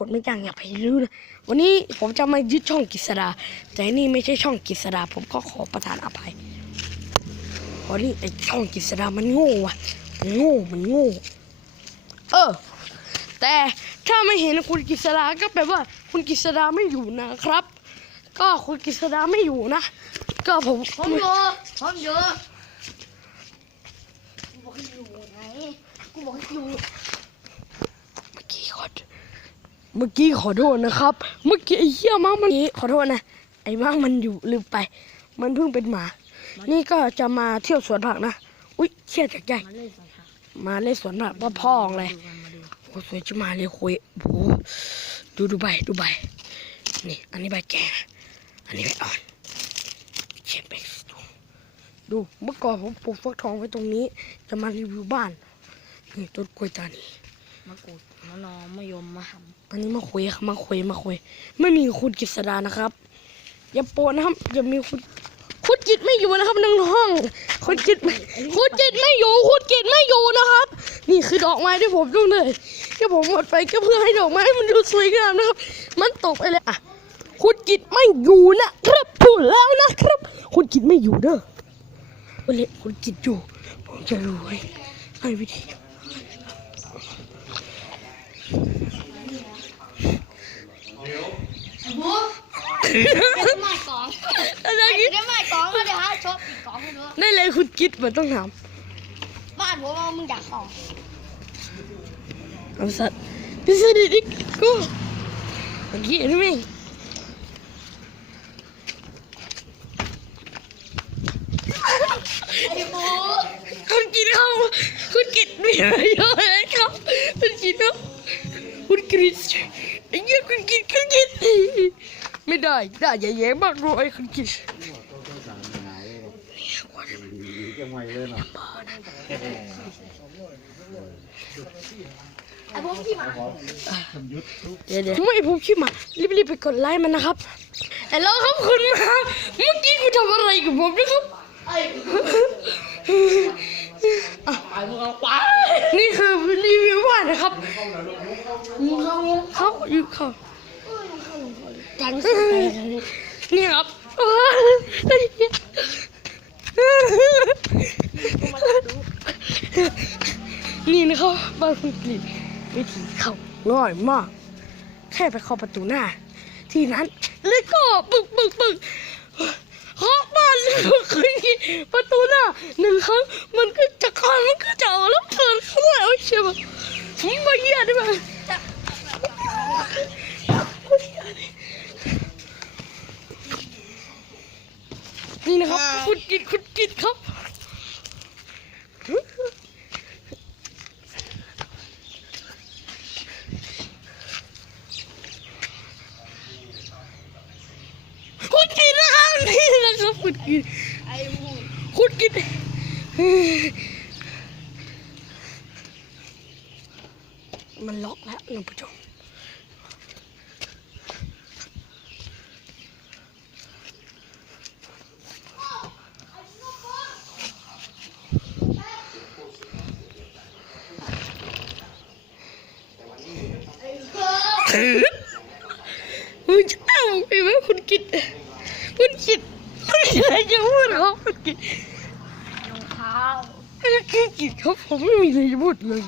กดไม่จ้างอย่าไปรู้นะวันนี้ผมจะมายึดช่องกิษดา แต่นี่ไม่ใช่ช่องกิษดา ผมก็ขอประทานอภัยเพราะนี่ไอช่องกิษดามันโง่ว่ะมันโง่มันโง่เออ แต่ถ้าไม่เห็นคุณกิษดาก็แปลว่า คุณกิษดาไม่อยู่นะครับ ก็คุณกิษดาไม่อยู่นะ ก็ผมผมอยู่ผมอยู่กูบอกให้อยู่ไงกูบอกให้อยู่เมื่อกี้ขอ เมื่อกี้ขอโทษนะครับ เมื่อกี้ไอ้เหี้ยมังมันขอโทษนะ ไอ้มังมันอยู่ลืมไป มันเพิ่งเป็นหมา นี่ก็จะมาเที่ยวสวนผักนะ อุ๊ยเชี่ยจากใหญ่มาเล่นสวนผักพ่อพ่องเลยโอ้สวยจะมาเลยคุยโอ้ดูดูใบดูใบ นี่ อันนี้ใบแก่อันนี้ใบอ่อนเชี่ยไปดูดู เมื่อก่อนผมปลูกฟักทองไว้ตรงนี้ จะมารีวิวบ้าน นี่ต้นกล้วยตานี มะกรูดมะนาวมะยมมะหอันนี้มาคุยครับมาคุยมาคุย ไม่มีคุณกิษดานะครับ อย่าโปนนะครับอย่ามีคุณคุณจิตไม่อยู่นะครับหนึ่งห้องคุณจิตไม่คุณจิตไม่อยู่คุณจิตไม่อยู่นะครับ นี่คือดอกไม้ที่ผมดูเลยที่ผมหมดไปก็เพื่อให้ดอกไม้มันดูสวยงามนะครับ มันตกไปเลยอะคุณจิตไม่อยู่นะครับพูดแล้วนะครับ คุณจิตไม่อยู่เด้อวันนี้คุณจิตอยู่ ผมจะรู้ให้ให้วิธี ได้ไม้กองอะไรไอ้ได้ไม้กองก็เดี๋ยวฮะชอบปิดกองให้ดูได้เลยคุณกิตมันต้องถามบ้านผมว่ามึงอยากของเอาสัตว์พิเศษดิกูเมื่อกี้เห็นไหมไอ้บุ๊คุณกิตครับคุณกิตมีอะไรเยอะเลยครับคุณกิตครับคุณกิตไอ้เหี้ยคุณกิตคุณกิต ไม่ได้ได้อย่าแย่งมากเลยคุณกิตจังไงเลยเนาะไอ้บุ๊ที่มาเดี๋ยวเดี๋ยวไม่ผมคิดมารีบๆไปกดไลค์มันนะครับฮัลโหลครับคุณมาเมื่อกี้คุณทำอะไรกับผมนะครับไอ้อะนี่คือรีวิวบ้านนะครับเขาอยู่เข จังสิไปเนี่ครับนี่นะครับบ้านคุณกรีวิธีเข้าง่ายมาก แค่ไปเข้าประตูหน้า ที่นั้น แล้วก็ปึกปึกปึกเคาะบ้านแล้วก็ขึ้นประตูหน้าหนึ่งครั้งมันก็จะคอนมันก็จะเอาแล้วเปิดเข้ามาเอาเชียวผมมาเยี่ยได้ไหมนี่นะครับคุณ กิดคุณกิดครับคุณกินนะครับนี่นะครับคุณกินคุณกินมันล็อกแล้วท่านผู้ชม มึงจะเอาไปไหมคุณกินคุณกินคุณกินอะไรจะพูดครับคุณกินรองเท้าคือกินครับผมไม่มีอะไรจะพูดเลย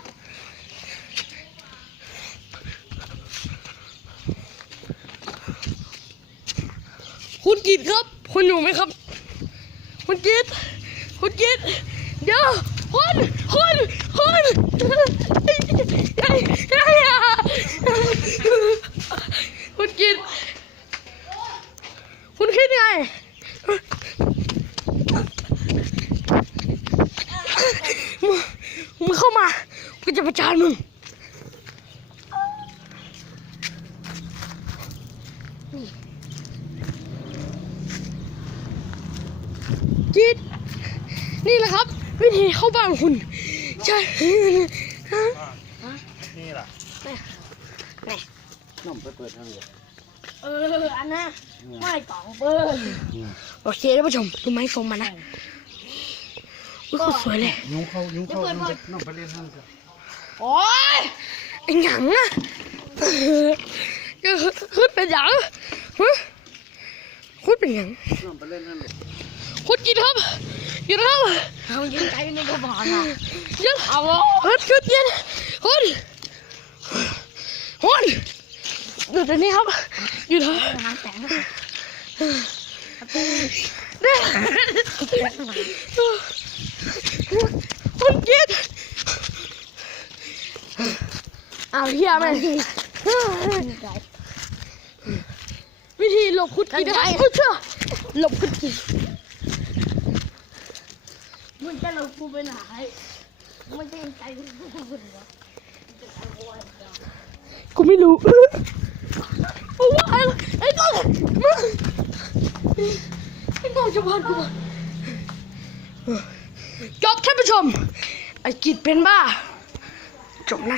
คุณกิตครับ คุณอยู่ไหมครับ คุณกิตคุณกิตเดี๋ยวคุณคุณคุณ คุณกิตคุณคิดไงมึงมึงเข้ามากูจะประจานมึงจีดนี่แหละครับ วิธีเข้าบ้านคุณใช่ นี่ล่ะน้องไปเปิดทางเลยเออ อันน่ะไม้กองเปิ้ลโอเคท่านผู้ชมดูไม้ทรงมานะอุ๊ยโคตรสวยเลยยุงเข้ายุงเข้าน้องไปน้องไปเล่นห้างจ้ะโอ้ยไอ้หยังอะคุณเป็นหยังฮะคุณเป็นหยังน้องไปเล่นนั่นเลยคุณกินครับกินครับเอายิงไกลในกระบอกอะยังเอาคุณคุณกินคุณคุณ ดูตัวนี้ครับ อยู่เถอะน้ำแข็งเนี่ยคุณกินเอาเฮียไหมวิธีหลบคุณกินนะครับคุณเชื่อหลบคุณกินมึงจะเรากูไปไหนไม่ใช่ใจกูไม่รู้โอ้ว่าไอ้ไอ้ก้อนมึง ไอ้ก้อนจะพันกูมาจบท่านผู้ชมไอ้กิดเป็นบ้า จบนะ